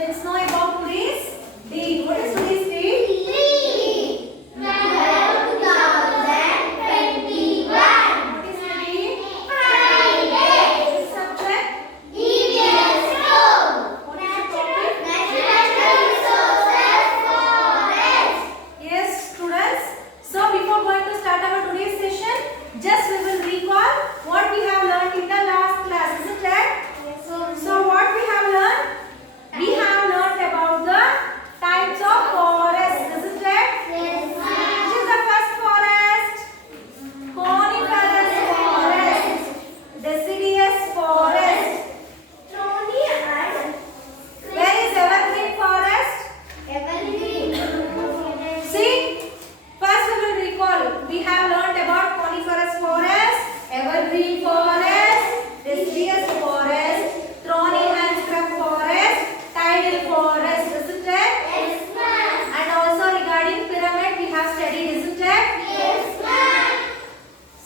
Let's know about today's date. What is today's date? 3/12/2021. What is the date? Friday. What is subject? EVS 2. What is the topic? Natural resources forest. Yes, students. So before going to start our today's session, just we will recall what we have learned in the last class, isn't it? So what we have learned? We have learned about the types of forest, isn't it? Which is the first forest? Coniferous forest, deciduous forest. Where is evergreen forest? See, first we will recall. We have learned about coniferous forest, evergreen forest, deciduous forest, thorny and scrub forest, tidal forest, isn't it? And also regarding pyramid, we have studied, isn't it?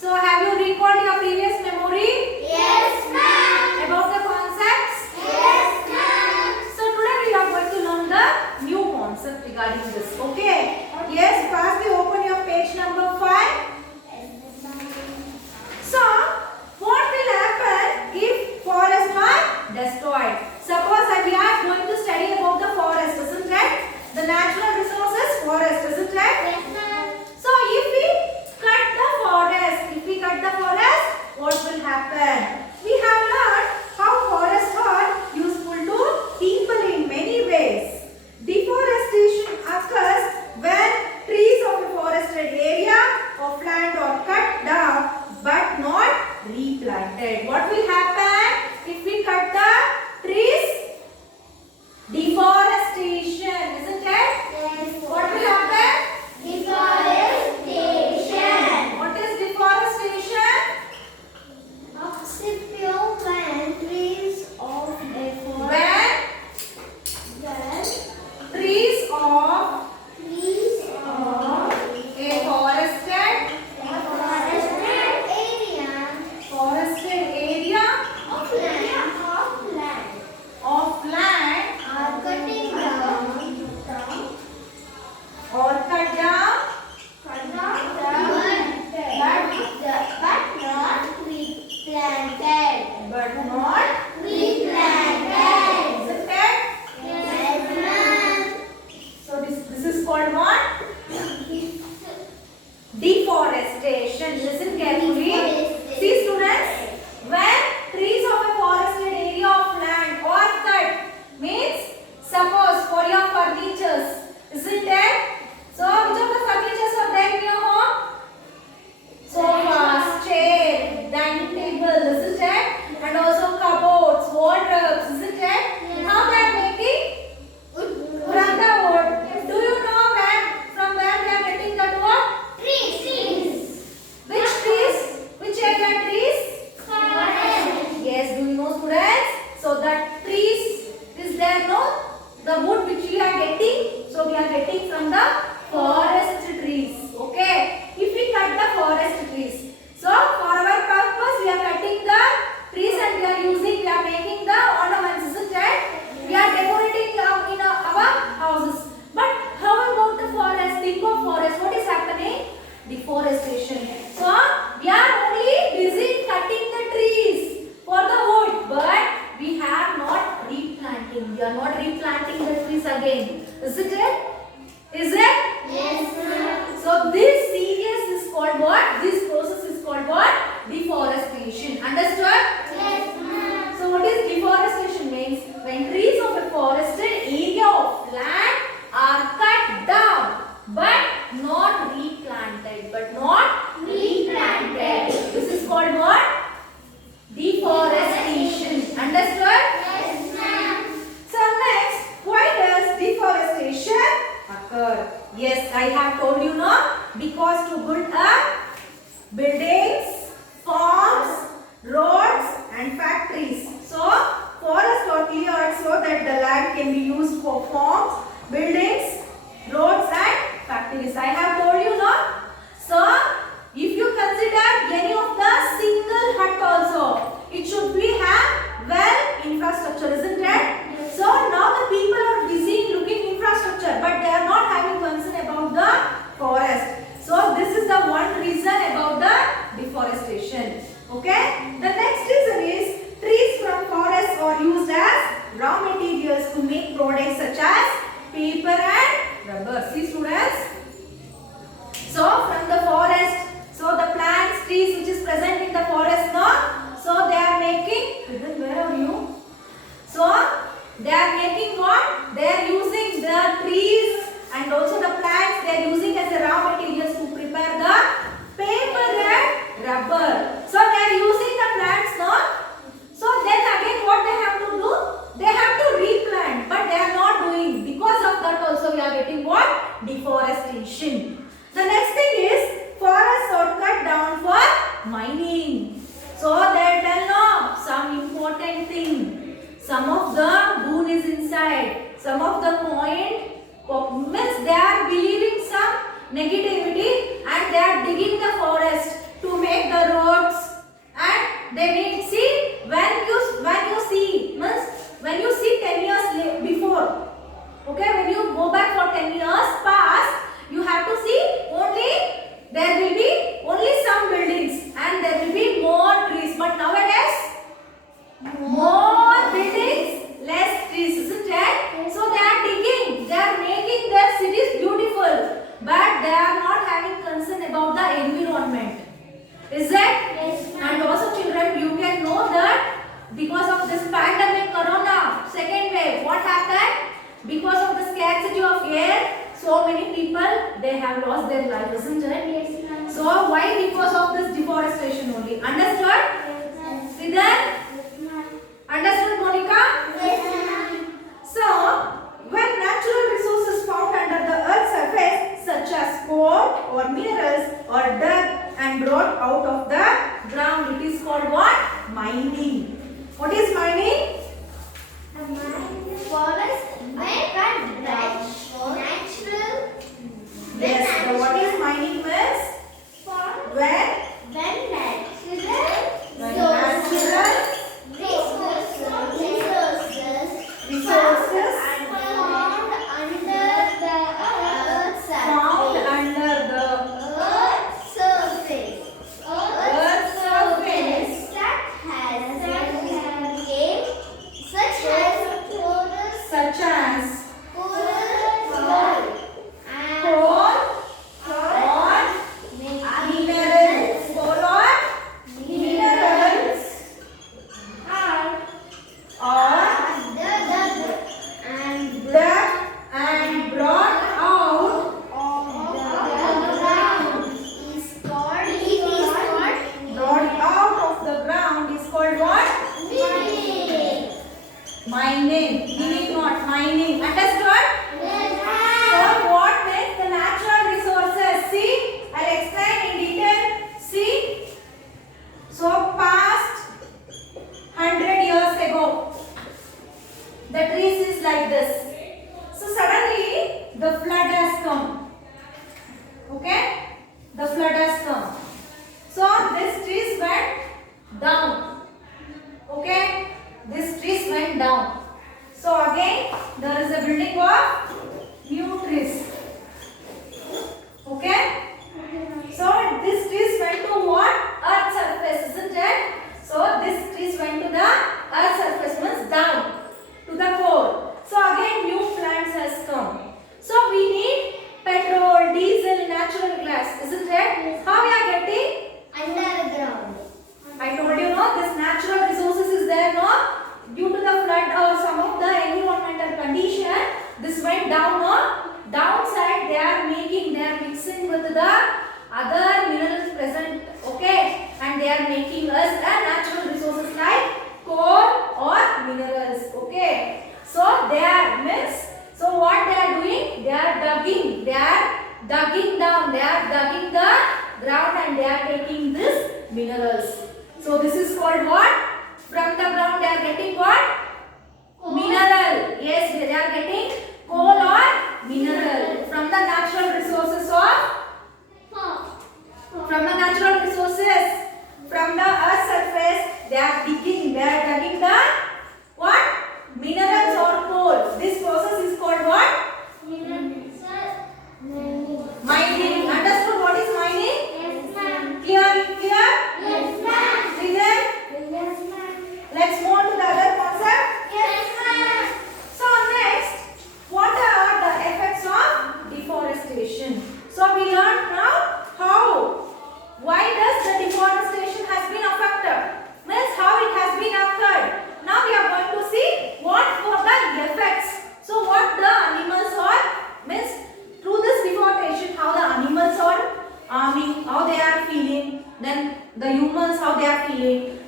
So have you recalled your previous memory about the concepts? So today we are going to learn the new concept regarding this. Okay? Yes, first we open your page number 5. So, what will happen if forests are destroyed? Suppose that we are going to study about the forest, isn't it? The natural resources forest, isn't it? So, if we cut the forest, what will happen? We have learned how forests are useful to people in many ways. Deforestation occurs when trees of a forested area of land are cut down but not replanted. What will happen if we cut the trees? Deforestation, isn't it? What will happen? What is deforestation? When trees of a forested area of land or cut down but not isn't it? So this is called what? Deforestation. Listen carefully. See students, when trees of a forested area of land are cut, means suppose for your furnitures, isn't it? So which of the furnitures are there in your home? Sofas, chair, dining table, isn't it? And also cupboards, wardrobes, isn't it? How they are making? From the wood. Do you know from where they are getting that wood? Which trees? Which area trees? Yes, do you know students? So that trees is there, no? The wood which we are getting, so we are getting from the forest trees. Okay? If we cut the forest trees, so for our purpose we are cutting the trees and we are making the ornaments, isn't it? We are decorating in our houses. But how about the forest? Think of forest. What is happening? Deforestation. So we are only busy cutting the trees for the wood, but we are not replanting. We are not replanting the trees again. Isn't it? Is it? So this series is called what? This process is called what? Deforestation. Understood? So what is deforestation means? When trees of a forested area of land are cut down but not replanted. This is called what? Deforestation. Understood? So next, why does deforestation occur? Yes, I have told you now. Because to build up buildings, farms, roads and factories. So forests are cleared so that the land can be used for farms, buildings, roads and factories. I have told you now. So if you consider any of the single hut also, it should be have well infrastructure, isn't it? So now the people are to make products such as paper and rubber. See students. So from the forest, so the plants, trees which is present in the forest now, so they are making, where are you? So they are making what? They are using the trees and also the plants they are using as a raw materials to prepare the paper and rubber. So they are using the plants now. So then again what they have to do? They have to replant, but they are not doing. Because of that also we are getting what? Deforestation. The next thing is forests are cut down for mining. So they tell now some important thing. Some of the boon is inside. Some of the point means they are believing some negativity and they are digging the forest to make the roads. And they need see when you see means when you see 10 years before. Okay, when you go back for 10 years past, you have to see only there will be only some buildings and there will be more trees. But nowadays more buildings, less trees, isn't it? So they are digging, they are making their cities beautiful, but they are not having concern about the environment. Is it? Yes, and also children, you can know that because of this pandemic corona, second wave, what happened? Because of the scarcity of air, so many people, they have lost their life, isn't it? Yes, ma'am. So why? Because of this deforestation only. Understood? Yes, See then? ma'am. Understood, Monica? Yes, ma'am. So, when natural resources found under the earth's surface, such as coal or minerals, are dug and brought out of the ground, it is called what? Mining. What is mining? Forest when natural. Yes. So what is mining means? When When resources found under the earth's found under the surface. earth's surface, That has became such as forest, such as coal, coal or minerals, coal or minerals are dug and brought out, brought out of the ground is called what? Mining. Meaning not mining. Understood? So what makes the natural resources? See, I'll explain in detail. See, so past 100 years ago, the trees is like this. So suddenly the flood has come. Okay, the flood has come. So this trees went down. Okay, this trees went down. So again there is a building of new trees. Okay. So this trees went to what? Earth surface, isn't it? So this trees went to the earth surface means down to the core. So again new plants has come. So we need petrol, diesel, natural gas, isn't it? How we are getting? Underground. I told you no, this natural resources is there no? Due to the flood or some of the environmental condition, this went down no? Downside they are mixing with the other minerals present, okay? And they are making us the natural resources like coal or minerals, okay? So they are so what they are doing? They are digging down, they are digging the ground and they are taking this minerals. So this is called what? From the ground they are getting what? Mineral. Yes, they are getting coal or mineral from the natural resources from the earth surface. They are digging the what? Minerals or coal. This process is called what? Mining. Understood what is mining? Clear? Let's move on to the other concept. So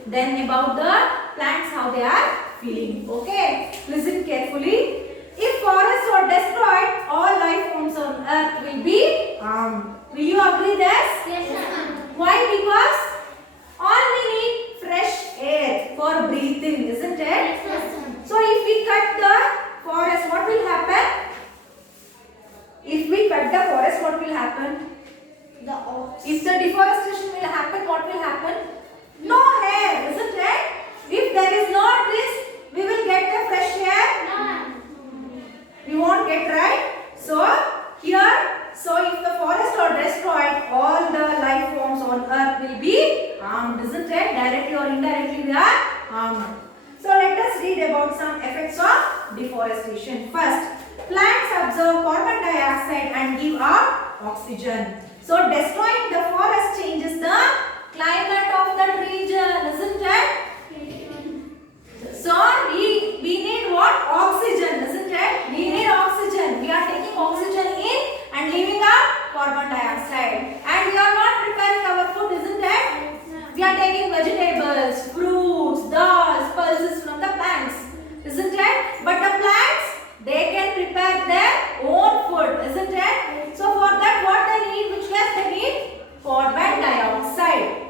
then about the plants how they are feeling. Okay, listen carefully. If forests are destroyed, all life forms on earth will be harmed. Will you agree this? Yes, ma'am. Why? Because all we need fresh air for breathing, isn't it? Yes, ma'am. So if we cut the forest, what will happen? If we cut the forest, what will happen? The ox. If the deforestation will happen, what will happen? No air, isn't it? If there is no trees, we will get the fresh air. No, ma'am. We won't get, right? So here, so if the forests are destroyed, all the life forms on earth will be harmed, isn't it? Directly or indirectly they are harmed. So let us read about some effects of deforestation. First, plants absorb carbon dioxide and give out oxygen. So destroying the forest changes the climate of that region, isn't it? So we need what? Oxygen, isn't it? We need oxygen. We are taking oxygen in and leaving out carbon dioxide. And we are not preparing our food, isn't it? We are taking vegetables, fruits, dals, pulses from the plants, isn't it? But the plants, they can prepare their own food, isn't it? So for that, what they need? Which gas they need? Carbon dioxide.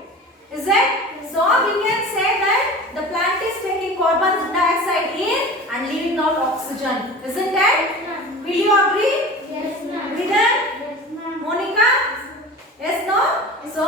Is it? So we can say that the plant is taking carbon dioxide in and leaving out oxygen, isn't it? Will you agree? Yes, ma'am. Ridhan? Yes, ma'am. Monica? Yes, no? So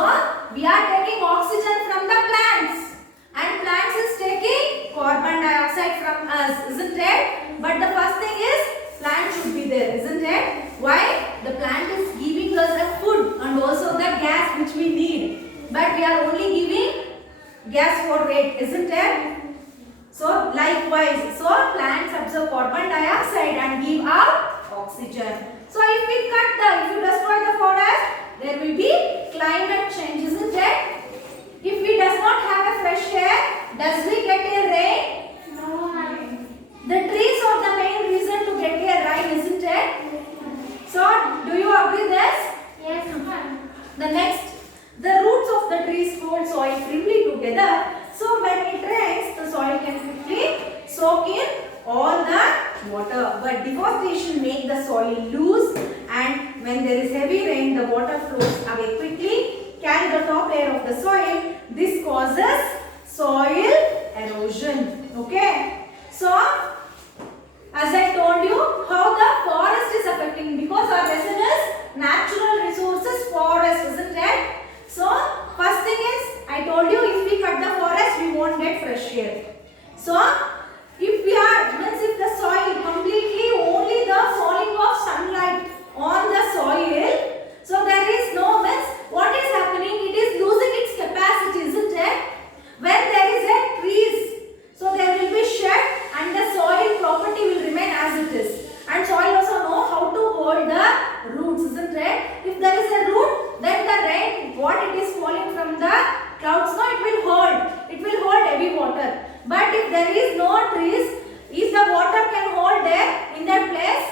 we are taking oxygen from the plants and plants is taking carbon dioxide from us, isn't it? But the first thing is plant should be there, isn't it? Why? The plant is giving us the food and also the gas which we need. But we are only giving gas for rate, isn't it? So likewise, so plants absorb carbon dioxide and give out oxygen. So if you destroy the forest, there will be climate change, isn't it? If we does not have a fresh air, does we get a rain? No, ma'am. The trees are the main reason to get a rain, isn't it? So do you agree this? Yes, ma'am. The next, the roots of the trees hold soil firmly together. So when it rains, the soil can quickly soak in all the water. But deforestation makes the soil loose, and when there is heavy rain, the water flows away quickly, carry the top layer of the soil. This causes soil erosion. Okay. So as I told you, how the forest is affecting, because our lesson is natural resources forest, isn't it? So first thing is, I told you, if we cut the forest, we won't get fresh air. So if the soil completely only the falling of sunlight on the soil, so there is no what is happening? It is losing its capacity, isn't it? When there is a trees, so there will be shed and the soil property will remain as it is. And soil also know how to hold the roots, isn't it? If there is a root, then the rain, what it is falling from the clouds, no, it will hold heavy water. But if there is no trees, is the water can hold there in that place?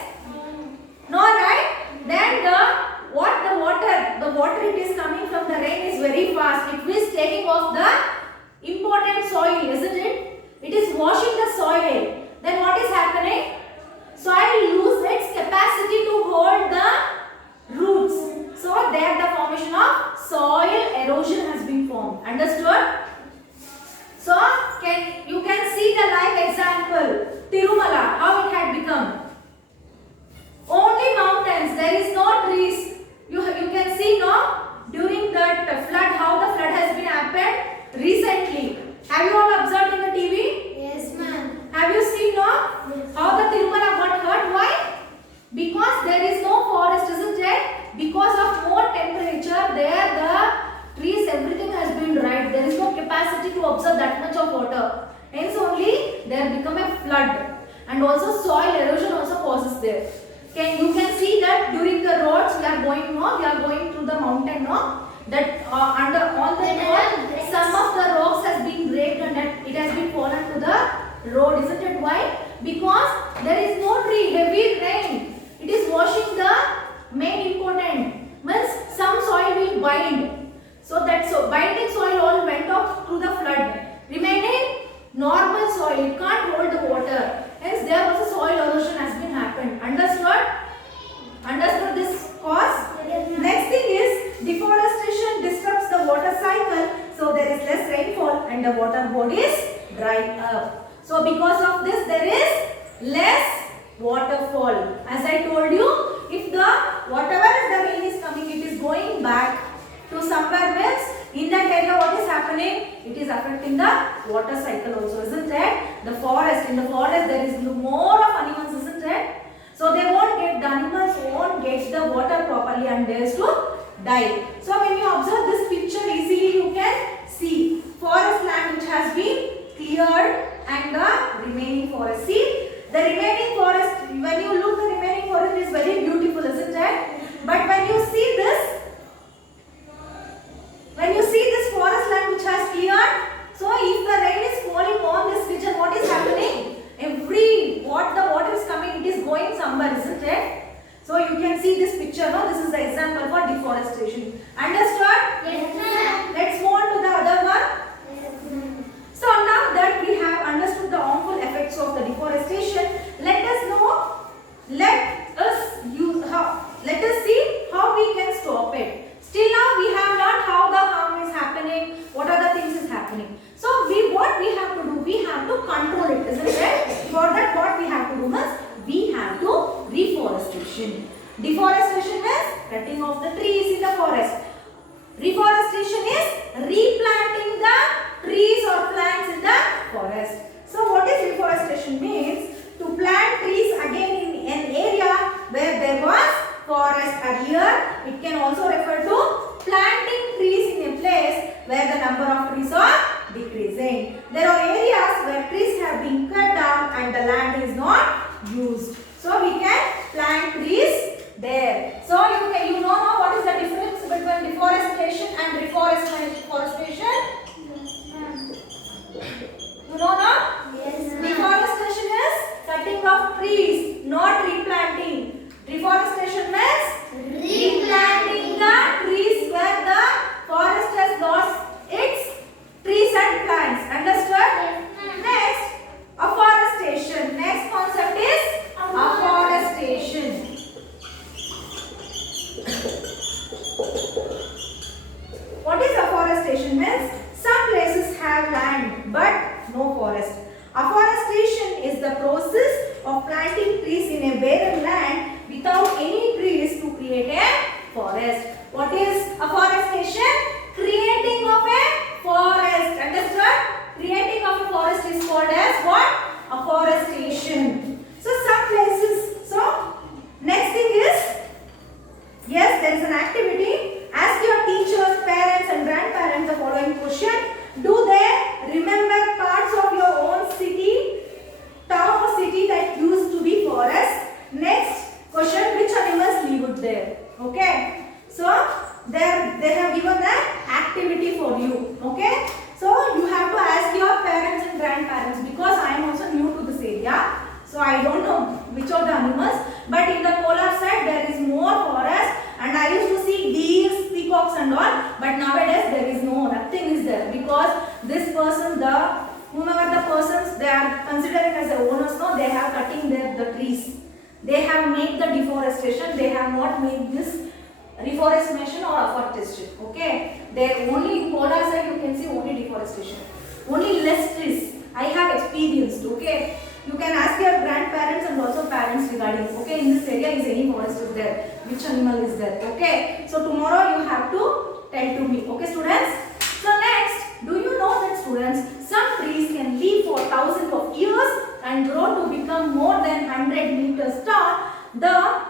No, right? Then the water it is coming from the rain is very fast. It is taking off the important soil, isn't it? It is washing the soil. Then what is happening? Soil loses its capacity to hold the roots. So there the formation of soil erosion has been formed. Understood? So you can see the live example. Tirumala, how it had become. Only mountains, there is no trees. You can see now during that flood, how the flood has been happened recently. Have you all observed in the TV? Yes, ma'am. Have you seen now how the Tirumala got hurt? Why? Because there is no forest, isn't it? Because of more temperature, there the trees, everything has been dried. There is no capacity to absorb that much of water. Hence only there become a flood. And also soil erosion also causes there. You can see that during the roads we are going through the mountain, that under on the road, some of the rocks has been break and that it has been fallen to the road, isn't it? Why? Because there is no tree, heavy rain. It is washing the main important. Means some soil will bind. So that binding soil all went off through the flood. normal soil. It can't hold the water. Hence there also soil erosion has been happened. Understood? Understood this cause? Next thing is deforestation disrupts the water cycle. So there is less rainfall and the water bodies dry up. So because of this there is less waterfall. As I told you, if the whatever is the rain is coming, it is going back to somewhere else. In that area what is happening? It is affecting the water cycle also, isn't it? The forest, in the forest there is more of animals, isn't it? So they won't get, the animals won't get the water properly and they to die. So when you observe this picture easily you can see forest land which has been cleared and the remaining forest. See, the remaining forest, when you look, the remaining forest is very beautiful, isn't it? But when you see this forest land which has cleared, so if the rain is falling on this region, what is happening? The water is coming, it is going somewhere, isn't it? So you can see this picture, no? This is the example for deforestation. Understood? Yes, ma'am. Let's move on to the other one. Yes, ma'am. So now that we have understood the harmful effects of the deforestation, let us see how we can stop it. Still now we have learned how the harm is happening, what are the things is happening. So what we have to do, we have to control it, isn't it? For that what we have to do is, we have to reforestation. Deforestation is cutting off the trees in the forest. Reforestation is replanting the trees or plants in the forest. So what is reforestation means? To plant trees again in an area where there was forest earlier. It can also refer to planting trees in a place where the number of trees are decreasing. There are areas where trees have been cut down and the land is not used. So we can plant trees there. So you know now what is the difference between deforestation and reforestation? Yes, ma'am. You know now? Yes, ma'am. Deforestation is cutting off trees, not replanting. Reforestation means replanting the trees where the forest has lost its trees and plants. Understood? Yes, ma'am. Next, afforestation. Next concept is afforestation. What is afforestation means? Some places have land but no forest. Afforestation is the process of planting trees in a barren land without any trees to create a forest. What is afforestation? Creating of a forest. Understood? Creating of a forest is called as what? Afforestation. So some places. So next thing is, yes, there is an activity. Ask your teachers, parents and grandparents the following question. Do they remember parts of your own city, town or city that used to be forest? Next question, which animals lived there? Okay. So there they have given an activity for you. Okay. So you have to ask your parents and grandparents, because I am also new to this area. So I don't know which are the animals, but in the polar side there is more forest and I used to see deers, peacocks and all, but nowadays there is nothing is there, because this person, whomever the persons they are considering as the owners, no, they have cutting the trees. They have made the deforestation, they have not made this reforestation or afforestation. Okay, they only in polar side you can see only deforestation, only less trees. I have experienced. Okay, you can ask your grandparents and also parents regarding. Okay, in this area is any forest is there, which animal is there. Okay, so tomorrow you have to tell to me. Okay, students. So next, do you know that students, some trees can live for thousands of years and grow to become more than 100 meters tall? The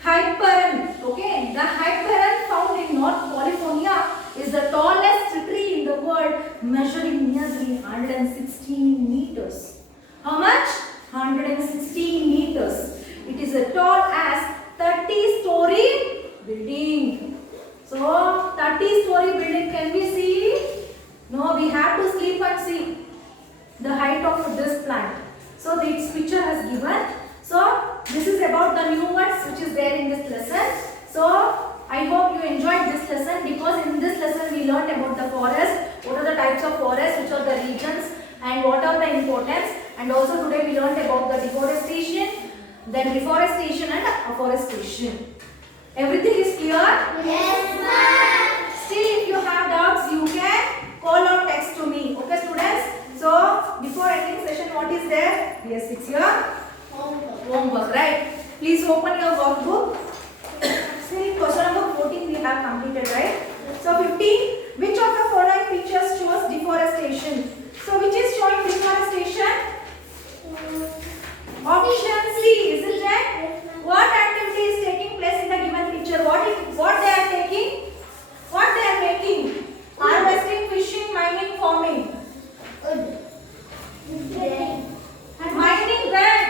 Hyperion, okay, the Hyperion found in North California is the tallest tree in the world, measuring nearly 116 meters. How much? 116 meters. It is as tall as 30-story building. So 30-story building, can we see? No, we have to sleep and see the height of this plant. So its picture has given. So this is about the new words which is there in this lesson. So I hope you enjoyed this lesson, because in this lesson we learned about the forest, what are the types of forest, which are the regions, and what are the importance. And also today we learned about the deforestation, then reforestation and afforestation. Everything is clear? Yes, ma'am. Still, if you have doubts, you can call or text to me. Okay, students? So, before ending session, what is there? Yes, it's your homework, right? Please open your workbook. See, question number 14 we have completed, right? So, 15. Which of the following pictures shows deforestation? So, which is showing deforestation? Option C, isn't it? What activity is taking place in the given picture? What they are taking? What they are making? Harvesting, fishing, mining, farming. Mining, right?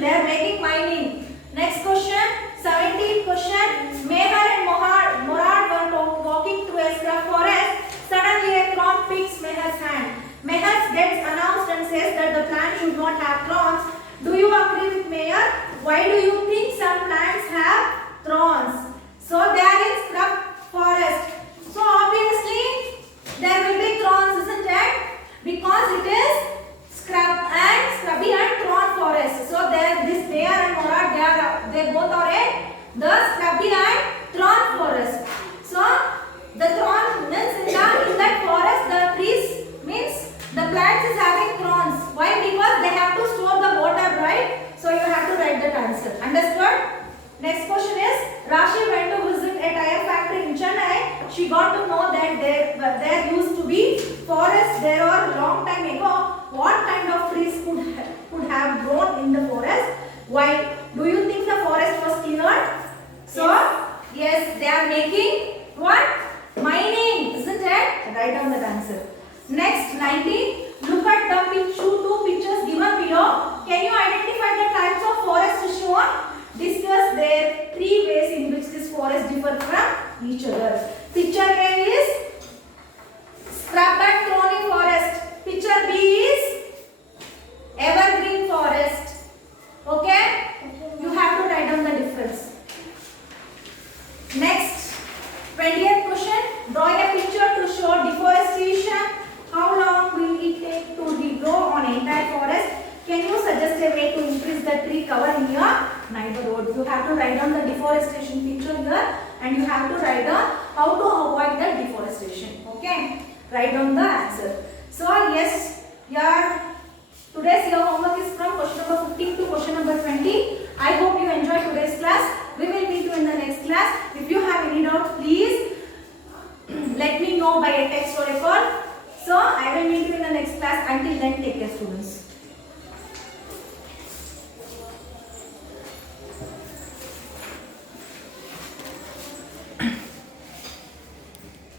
They are making mining. Next question, 17th question. Mehar and Murad were walking through a scrub forest. Suddenly a thorn picks Mehar's hand. Mehar gets announced and says that the plant should not have thorns. Do you agree with Mehar? Why do you think some plants have thorns? So they are in scrub forest. So obviously there will be thorns, isn't it? Because it is scrubby and thorn forest. So this Mehar and Murad, they both are in the scrubby and thorn forest. So the thorn means in that forest the trees means the plants is having thorns. Why? Because they have to store the water, right? So you have to write that answer. Understood? Next question is, Rashi went to visit a tire factory in Chennai. She got to know that there used to be forests there or long time ago. What kind of trees could have grown in the forest? Why? Do you think the forest was cleared? So, yes, they are making what? Mining, isn't it? Write down that answer. Next, 19. Look at the two pictures given below. Can you identify the types of forest shown? Discuss their three ways in which this forest differ from each other. Picture A is scrub and thorny forest. Picture B is evergreen forest. Okay? You have to write down the difference. Next, 20th question. Draw a picture to show deforestation. How long will it take to regrow on entire forest? Can you suggest a way to increase the tree cover in your neighborhood? You have to write down the deforestation picture here, and you have to write down how to avoid the deforestation. Okay? Write down the answer. So yes, today's your homework is from question